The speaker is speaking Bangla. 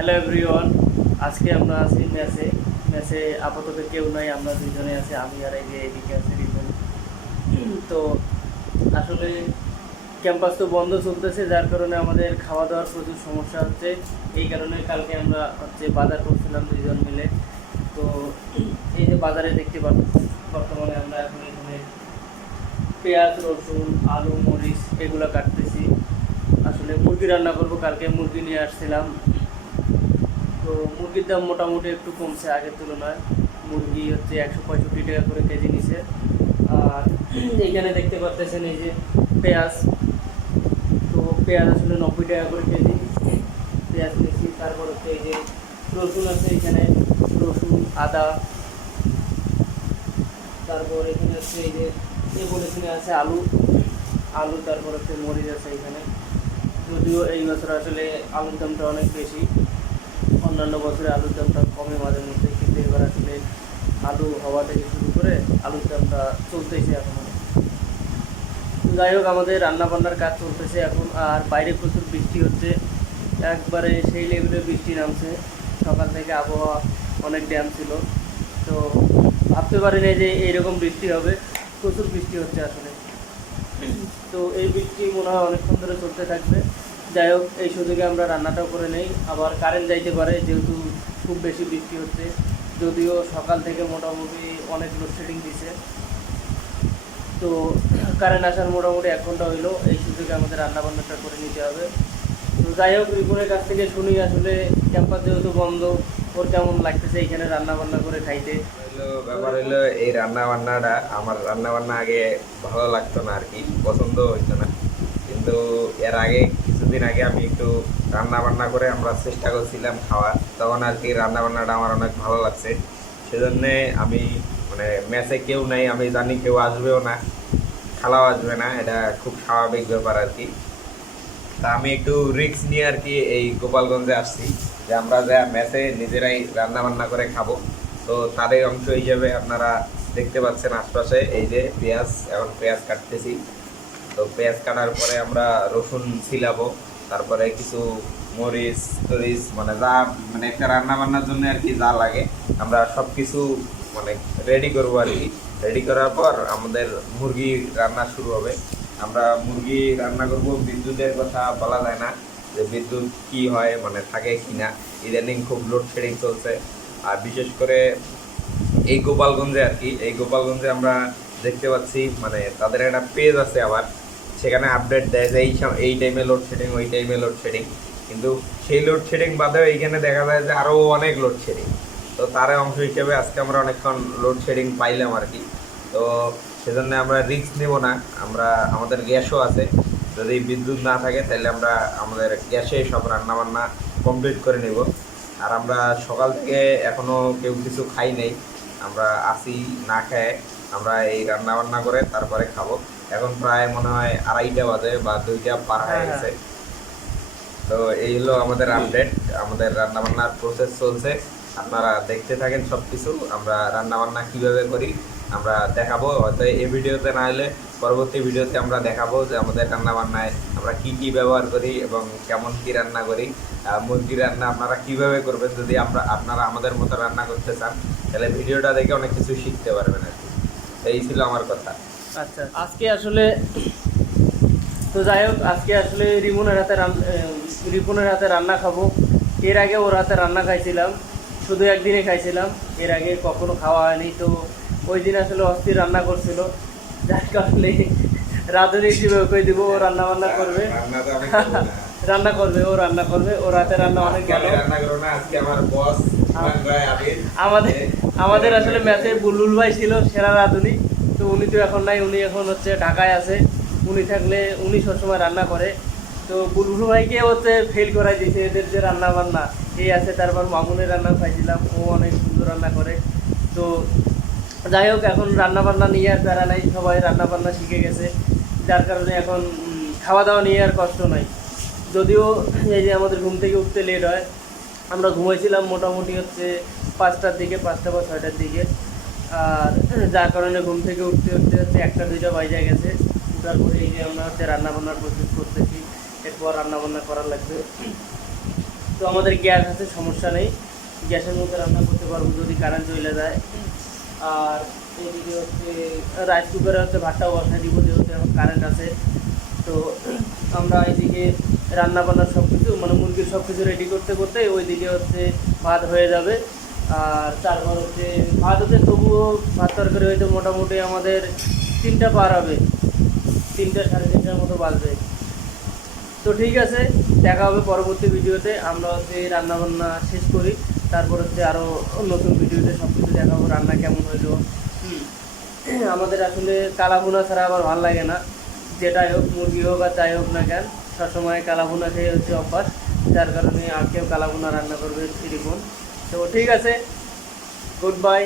হ্যালো এভরিওয়ান, আজকে আমরা আছি মেসে। মেসে আপাতত কেউ নাই, আমরা দুজনে আছি, আমি আর এই যে এদিকে আছি রিপন। তো আসলে ক্যাম্পাস তো বন্ধ চলতেছে, যার কারণে আমাদের খাওয়া দাওয়ার প্রচুর সমস্যা হচ্ছে। এই কারণে কালকে আমরা বাজার করছিলাম দুজন মিলে। তো এই যে বাজারে দেখতে পাচ্ছি বর্তমানে আমরা এখন এখানে পেঁয়াজ, রসুন, আলু, মরিচ এগুলো কাটতেছি। আসলে মুরগি রান্না করব, কালকে মুরগি নিয়ে আসছিলাম। তো মুরগির দাম মোটামুটি একটু কমছে আগের তুলনায়। মুরগি হচ্ছে 165 টাকা করে কেজি নিছে। আর এইখানে দেখতে পাচ্ছেন এই যে পেঁয়াজ, তো পেঁয়াজ আসলে 90 টাকা করে কেজি পেঁয়াজ নিচ্ছি। তারপর হচ্ছে এই যে রসুন আছে এখানে, রসুন, আদা, তারপর এখানে হচ্ছে এই যে এখানে আছে আলু, আলু, তারপর হচ্ছে মরিচ আছে এখানে। যদিও এই বছর আসলে আলুর দামটা অনেক বেশি, অন্যান্য বছরে আলুর দামটা কমে মাঝে মধ্যে, কিন্তু এবার আসলে আলু হওয়া থেকে শুরু করে আলুর দামটা চলতেছে এখনও। যাই হোক, আমাদের রান্নাবান্নার কাজ চলতেছে এখন। আর বাইরে প্রচুর বৃষ্টি হচ্ছে, একবারে সেই লেভেলের বৃষ্টি নামছে। সকাল থেকে আবহাওয়া অনেক ড্যাম ছিল, তো ভাবতে পারিনি যে এইরকম বৃষ্টি হবে। প্রচুর বৃষ্টি হচ্ছে আসলে। তো এই বৃষ্টি মনে হয় অনেকক্ষণ ধরে চলতে থাকবে। যাই হোক, এই সুযোগে আমরা রান্নাটাও করে নেই। আবার কারেন্ট যাইতে পারে, যেহেতু খুব বেশি বৃষ্টি হচ্ছে। যদিও সকাল থেকে মোটামুটি অনেক লোডশেডিং দিছে, তো কারেন্ট আসার মোটামুটি 1 ঘন্টা হইলো। এই সুযোগে আমাদের রান্নাবান্নাটা করে নিতে হবে। তো যাই হোক, রিপনের কাছ থেকে শুনি আসলে ক্যাম্পাস যেহেতু বন্ধ, ওর কেমন লাগতেছে এইখানে রান্নাবান্না করে খাইতে। ব্যাপার হইলো এই রান্না বান্নাটা, আমার রান্না বান্না আগে ভালো লাগতো না আর কি, পছন্দ হইতো না। কিন্তু এর আগে কিছুদিন আগে আমি একটু রান্না বান্না করে আমরা চেষ্টা করছিলাম খাওয়ার, তখন আর কি রান্না বান্নাটা আমার অনেক ভালো লাগছে। সেজন্যে আমি মানে মেসে কেউ নাই, আমি জানি কেউ আসবেও না, খালাও আসবে না, এটা খুব স্বাভাবিক ব্যাপার আর কি। তা আমি একটু রিস্ক নিয়ে আর কি এই গোপালগঞ্জে আসছি, যে আমরা যা মেসে নিজেরাই রান্না বান্না করে খাবো। তো তারই অংশ হিসেবে আপনারা দেখতে পাচ্ছেন আশপাশে এই যে পেঁয়াজ, এখন পেঁয়াজ কাটতেছি। তো পেঁয়াজ কাটার পরে আমরা রসুন ছিলাবো, তারপরে কিছু মরিচ টরিচ, মানে যা মানে একটা রান্না বান্নার জন্য আর কি যা লাগে আমরা সব কিছু মানে রেডি করবো আর কি। রেডি করার পর আমাদের মুরগি রান্না শুরু হবে। আমরা মুরগি রান্না করব। বিদ্যুতের কথা বলা যায় না যে বিদ্যুৎ কি হয়, মানে থাকে কি না। ইদানিং খুব লোডশেডিং চলছে। আর বিশেষ করে এই গোপালগঞ্জে আর কি, এই গোপালগঞ্জে আমরা দেখতে পাচ্ছি মানে তাদের একটা পেজ আছে, আবার সেখানে আপডেট দেয় যে এই টাইমে লোডশেডিং, ওই টাইমে লোডশেডিং। কিন্তু সেই লোডশেডিং বাদেও এইখানে দেখা যায় যে আরও অনেক লোডশেডিং। তো তার অংশ হিসেবে আজকে আমরা অনেকক্ষণ লোডশেডিং পাইলাম আর কি। তো সেজন্য আমরা রিস্ক নেব না, আমরা আমাদের গ্যাসও আছে। যদি বিদ্যুৎ না থাকে তাহলে আমরা আমাদের গ্যাসে সব রান্নাবান্না কমপ্লিট করে নেব। আর আমরা সকাল থেকে এখনও কেউ কিছু খাই নাই, আমরা আসি না খেয়ে, আমরা এই রান্না বান্না করে তারপরে খাবো। এখন প্রায় মনে হয় 2:30 বাজে বা 2টা পার হয়ে গেছে। তো এই হলো আমাদের আপডেট, আমাদের রান্না বান্নার প্রসেস চলছে। আপনারা দেখতে থাকেন সব কিছু, আমরা রান্না বান্না কীভাবে করি আমরা দেখাবো। হয়তো এই ভিডিওতে না হলে পরবর্তী ভিডিওতে আমরা দেখাবো যে আমাদের রান্না বান্নায় আমরা কি কি ব্যবহার করি এবং কেমন কি রান্না করি। মুরগি রান্না আপনারা কিভাবে করবেন, যদি আপনারা আমাদের মতো রান্না করতে চান তাহলে ভিডিওটা দেখে অনেক কিছু শিখতে পারবেন আর কি। এই ছিল আমার কথা। আচ্ছা, আজকে আসলে তো যাই হোক, আজকে আসলে রিপনের হাতে রান্না খাবো। এর আগে ওর হাতে রান্না খাইছিলাম, শুধু একদিনে খাইছিলাম, এর আগে কখনো খাওয়া হয়নি। তো ওই দিন আসলে অস্থির রান্না করছিল, যার কারণে রাঁধুনি হিসেবে ওকে দিব, ও রান্না বান্না করবে। ও রান্না করবে, ওর হাতে রান্না অনেক ভালো। আমাদের আসলে ম্যাচে বুলবুল ভাই ছিল সেরা রাঁধুনি, তো উনি তো এখন নাই, উনি এখন হচ্ছে ঢাকায় আছে। উনি থাকলে উনি সবসময় রান্না করে। তো বুলবুল ভাইকে হচ্ছে ফেল করাই দিয়েছে এদের যে রান্না বান্না এই আছে। তারপর মামুনের রান্না খাইছিলাম, ও অনেক সুন্দর রান্না করে। তো যাই হোক, এখন রান্না বান্না নিয়ে আর প্যারা নাই, সবাই রান্না বান্না শিখে গেছে, যার কারণে এখন খাওয়া দাওয়া নিয়ে আর কষ্ট নাই। যদিও এই যে আমাদের ঘুম থেকে উঠতে লেট হয়, আমরা ঘুমাইছিলাম মোটামুটি হচ্ছে 5টার দিকে, 5টা বা 6টার দিকে। আর যার কারণে ঘুম থেকে উঠতে উঠতে হচ্ছে 1টা-2টা বাজে গেছে। তারপরে এই যে আমরা হচ্ছে রান্নাবান্নার প্রসেস করতেছি, এরপর রান্নাবান্না করা লাগবে। তো আমাদের গ্যাস আছে, সমস্যা নেই, গ্যাসের মধ্যে রান্না করতে পারবো যদি কারেন্ট চলে যায়। আর এদিকে হচ্ছে রাইস কুকারে হচ্ছে ভাতটাও বসাই দিব, যেহেতু এখন কারেন্ট আছে। তো আমরা এইদিকে রান্না বান্নার সব কিছু মানে মুরগির সব কিছু রেডি করতে করতে ওইদিকে হচ্ছে ভাত হয়ে যাবে। আর তারপর হচ্ছে ভাত হচ্ছে, তবুও ভাত তরকারি হয়তো মোটামুটি আমাদের 3টা পার হবে, 3টা সাড়ে 3টার মতো বাজবে। তো ঠিক আছে, দেখা হবে পরবর্তী ভিডিওতে। আমরা হচ্ছে রান্না বান্না শেষ করি, তারপর হচ্ছে আরও নতুন ভিডিওতে সব কিছু দেখাবো, রান্না কেমন হইলো। আমাদের আসলে কালাভুনা ছাড়া আবার ভালো লাগে না, যেটাই হোক, মুরগি হোক আর যাই হোক না কেন, সবসময় কালাভুনা খেয়ে হচ্ছে অভ্যাস, যার কারণে আর কেউ কালাভুনা রান্না করবে এরকম। তো ঠিক আছে, গুড বাই।